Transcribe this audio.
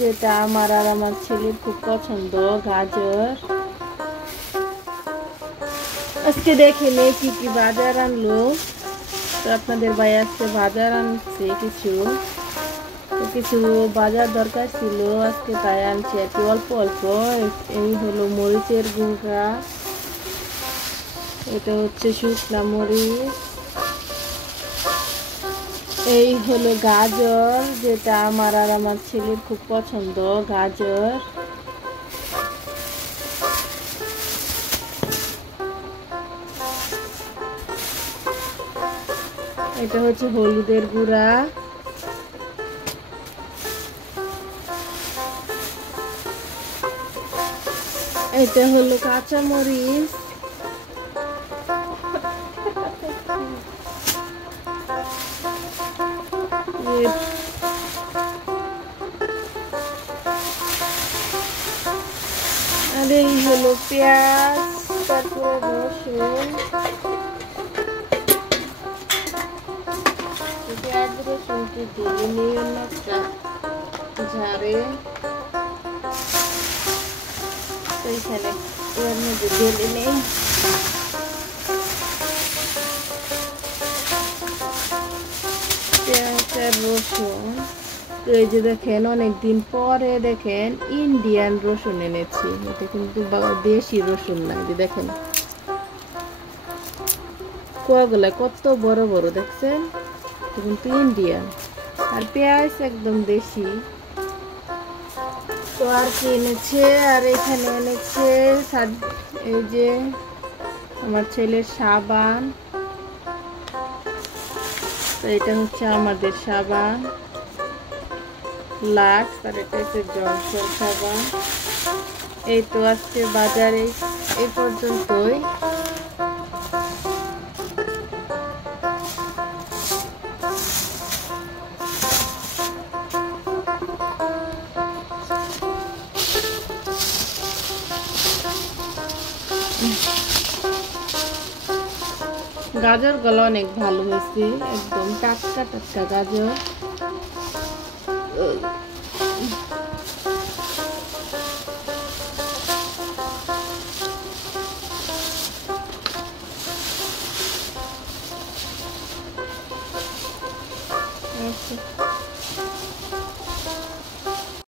যেটা আমার আর আমার ছেলের খুব পছন্দ, গাজর। আজকে দেখেন কি কি বাজার আনলো। তো আপনাদের ভাই আজকে বাজার আনছে কিছু, তো কিছু বাজার দরকার ছিল আজকে, তাই আনছে আর কি অল্প অল্প। এই হলো মরিচের গুঁড়া, এটা হচ্ছে শুকনা মরিচ। এই হলো গাজর, যেটা আমার আর আমার ছেলের খুব পছন্দ, গাজর। এটা হচ্ছে হলুদের গুঁড়া। এটা হলো কাঁচা মরিচ। আর এই হলো পেঁয়াজ, তারপরে রসুন। পেঁয়াজ রসুনটি দিয়ে নিয়ে একটা ঝাড়ে এইখানে এর মধ্যে ঢেলে নেই। পেঁয়াজ আর রসুন। তো এই যে দেখেন অনেকদিন পরে দেখেন ইন্ডিয়ান রসুন এনেছি, এটা কিন্তু দেশি রসুন না। যে দেখেন কোয়াগুলা কত বড় বড়, দেখছেন? এটা কিন্তু ইন্ডিয়ান। আর পেঁয়াজ একদম দেশি। তো আর কি এনেছে, আর এখানে এনেছে এই যে আমার ছেলের সাবান। তো এটা হচ্ছে আমাদের সাবান লাক্স, আর এটা হচ্ছে জনসন সাবান। এই তো আজকে বাজারে এই পর্যন্তই। গাজর গুলো অনেক ভালো হয়েছে, একদম টাটকা টাটকা গাজর।